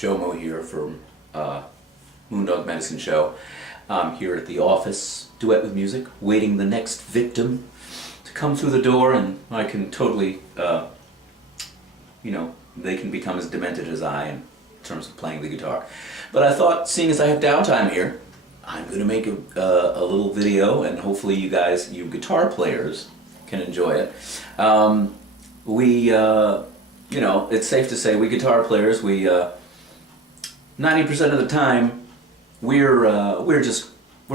Jomo here from Moondog Medicine Show. I'm here at the office, Duet with Music, waiting the next victim to come through the door, and I can totally, they can become as demented as I in terms of playing the guitar. But I thought, seeing as I have downtime here, I'm going to make a little video, and hopefully you guys, you guitar players, can enjoy it. It's safe to say we guitar players, 90% of the time, we're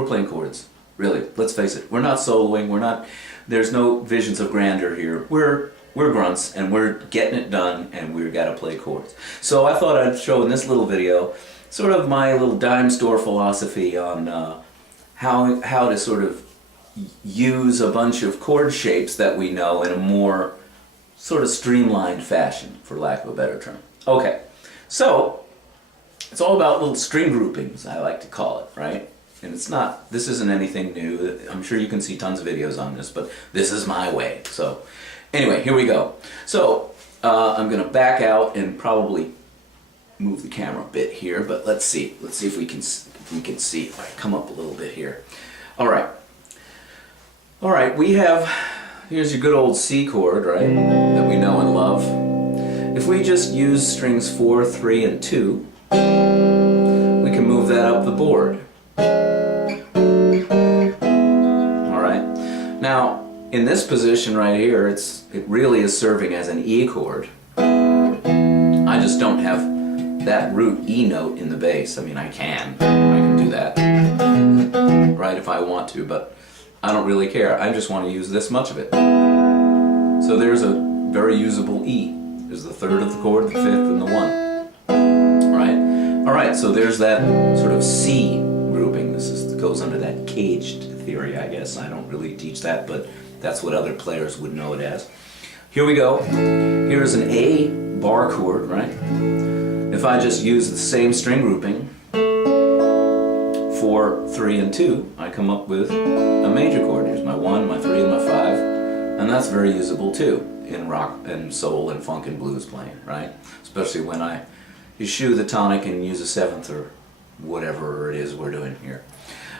playing chords. Really, let's face it. We're not soloing. There's no visions of grandeur here. We're grunts, and we're getting it done, and we've got to play chords. So I thought I'd show in this little video sort of my little dime store philosophy on how to sort of use a bunch of chord shapes that we know in a more sort of streamlined fashion, for lack of a better term. Okay, so it's all about little string groupings, I like to call it, right? And this isn't anything new. I'm sure you can see tons of videos on this, but this is my way. So anyway, here we go. So I'm going to back out and probably move the camera a bit here, but let's see if we can see. If I come up a little bit here. All right, here's your good old C chord, right, that we know and love. If we just use strings 4, 3, and 2, we can move that up the board. Alright, now in this position right here, it really is serving as an E chord. I just don't have that root E note in the bass. I mean, I can do that, right, if I want to, but I don't really care. I just want to use this much of it. So there's a very usable E. There's the third of the chord, the fifth, and the 1. Alright, so there's that sort of C grouping. This goes under that caged theory, I guess. I don't really teach that, but that's what other players would know it as. Here we go. Here's an A bar chord, right? If I just use the same string grouping, 4, 3, and 2, I come up with a major chord. Here's my 1, my 3, and my 5, and that's very usable too in rock and soul and funk and blues playing, right? Especially when I eschew the tonic and use a 7th or whatever it is we're doing here.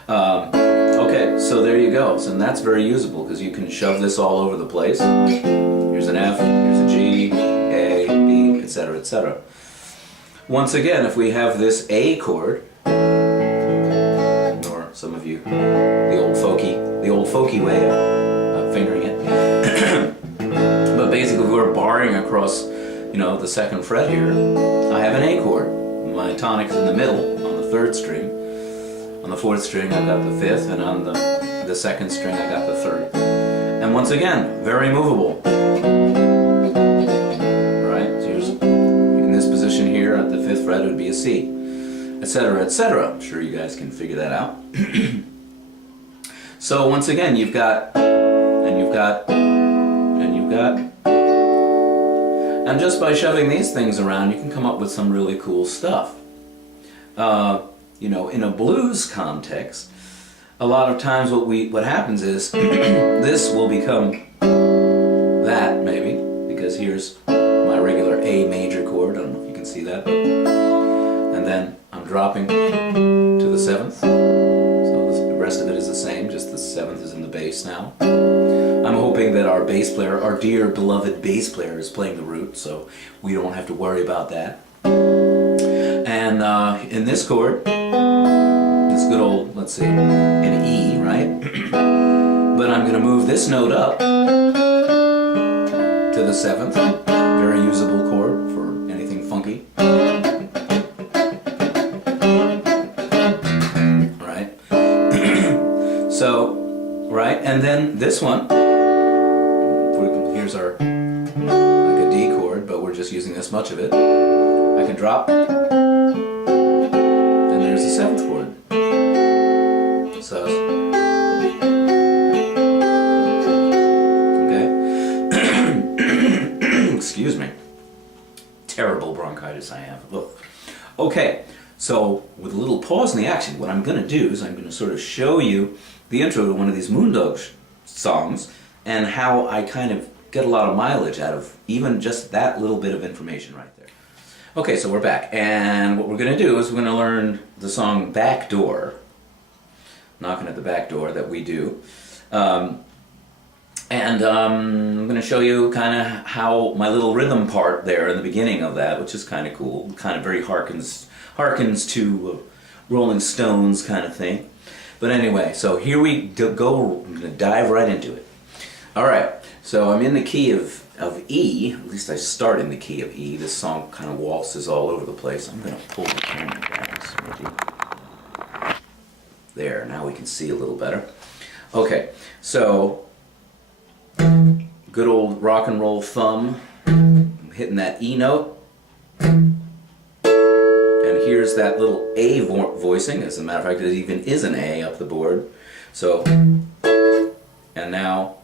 Okay, so there you go. So, and that's very usable because you can shove this all over the place. Here's an F, here's a G, A, B, etc., etc. Once again, if we have this A chord, or some of you, the old folky way of fingering it, but basically we're barring across, the 2nd fret here. I have an A chord. My tonic's in the middle on the 3rd string. On the 4th string I got the 5th, and on the 2nd string I got the 3rd. And once again, very movable. Right? So here's, in this position here at the 5th fret it would be a C, etc., etc. I'm sure you guys can figure that out. So once again, you've got, and you've got, and you've got. And just by shoving these things around, you can come up with some really cool stuff. In a blues context, a lot of times what happens is this will become that, maybe, because here's my regular A major chord. I don't know if you can see that, and then I'm dropping to the 7th. So the rest of it is the same, just the 7th is in the bass now. I'm hoping that our bass player, our dear beloved bass player, is playing the root, so we don't have to worry about that. And in this chord, this good old, let's see, an E, right? But I'm going to move this note up to the 7th, very usable chord for anything funky. Right? So, right, and then this one, here's our, like a D chord, but we're just using this much of it. I can drop, and there's the 7th chord. So, okay. Excuse me. Terrible bronchitis I have. Look. Okay, so with a little pause in the action, what I'm going to do is I'm going to sort of show you the intro to one of these Moondog songs and how I kind of get a lot of mileage out of even just that little bit of information right there. Okay, so we're back, and what we're going to do is we're going to learn the song Back Door, knocking at the back door that we do. I'm going to show you kind of how my little rhythm part there in the beginning of that, which is kind of cool, kind of very harkens to Rolling Stones kind of thing. But anyway, so here we go. I'm going to dive right into it. All right, so I'm in the key of E, at least I start in the key of E. This song kind of waltzes all over the place. I'm going to pull the camera down, so maybe. There, now we can see a little better. Okay, so good old rock and roll thumb, I'm hitting that E note. And here's that little A voicing. As a matter of fact, it even is an A up the board. So, and now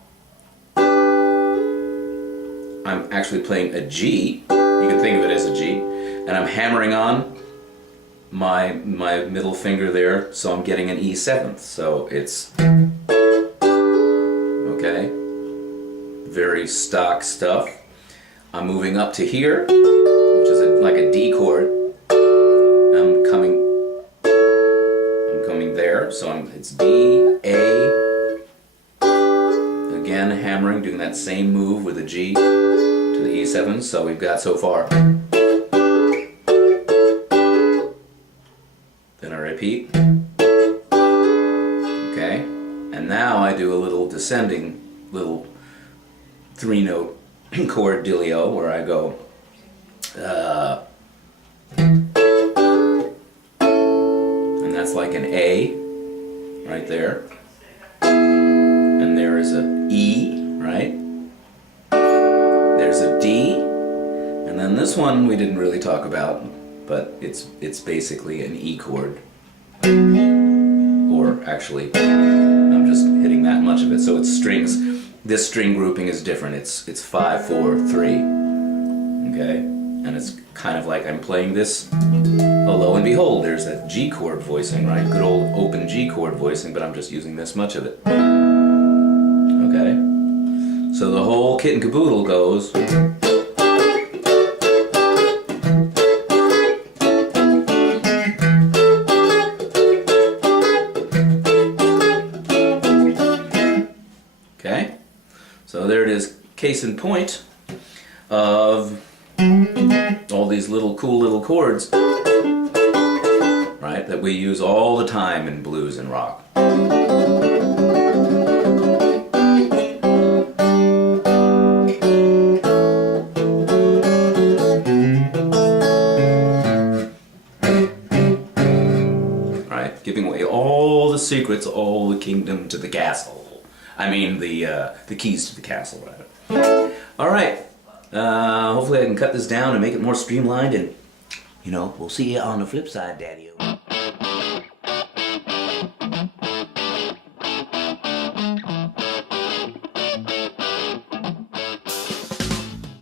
I'm actually playing a G. You can think of it as a G. And I'm hammering on my middle finger there, so I'm getting an E7th. So it's, okay, very stock stuff. I'm moving up to here, which is like a D chord. I'm coming there, so it's D, A, again hammering, doing that same move with a G to the E7, so we've got so far. Then I repeat. Okay, and now I do a little descending, little 3-note chord dealio where I go and that's like an A right there, and there is a E, right? There's a D, and then this one we didn't really talk about, but it's basically an E chord, or actually I'm just hitting that much of it, so it's strings. This string grouping is different. It's 5, 4, 3, okay, and it's kind of like I'm playing this. Oh, lo and behold, there's that G chord voicing, right? Good old open G chord voicing, but I'm just using this much of it. Okay, so the whole kit and caboodle goes. Okay, so there it is, case in point of all these cool little chords, right, that we use all the time in blues and rock. Right, giving away all the secrets, all the kingdom to the castle. I mean the keys to the castle, rather. All right. Hopefully I can cut this down and make it more streamlined, and, you know, we'll see you on the flip side, Daddy-o.